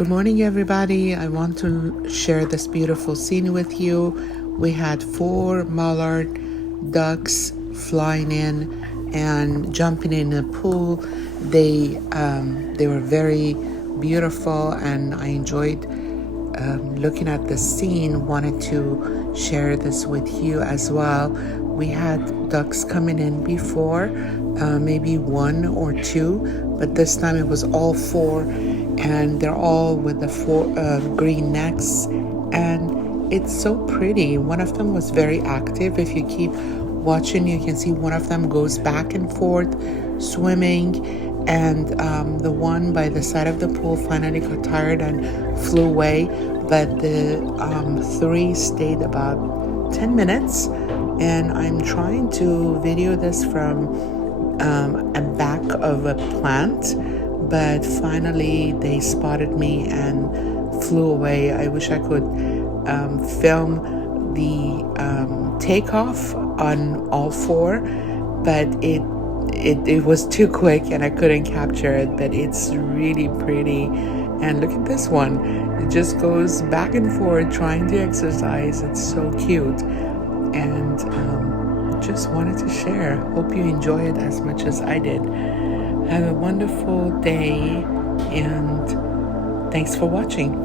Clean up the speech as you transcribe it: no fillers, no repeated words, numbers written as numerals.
Good morning, everybody. I want to share this beautiful scene with you. We had 4 mallard ducks flying in and jumping in the pool. They were very beautiful, and I enjoyed looking at the scene. Wanted to share this with you as well. We had ducks coming in before, maybe 1 or 2, but this time it was all 4, and they're all with the 4 green necks, and it's so pretty. One of them was very active. If you keep watching, you can see one of them goes back and forth swimming, and the one by the side of the pool finally got tired and flew away, but the 3 stayed about 10 minutes, and I'm trying to video this from a back of a plant, but finally they spotted me and flew away. I wish I could film the takeoff on all 4, but it was too quick and I couldn't capture it. But it's really pretty, and look at this one. It just goes back and forth trying to exercise. It's so cute, and just wanted to share. Hope you enjoy it as much as I did. Have a wonderful day, and thanks for watching.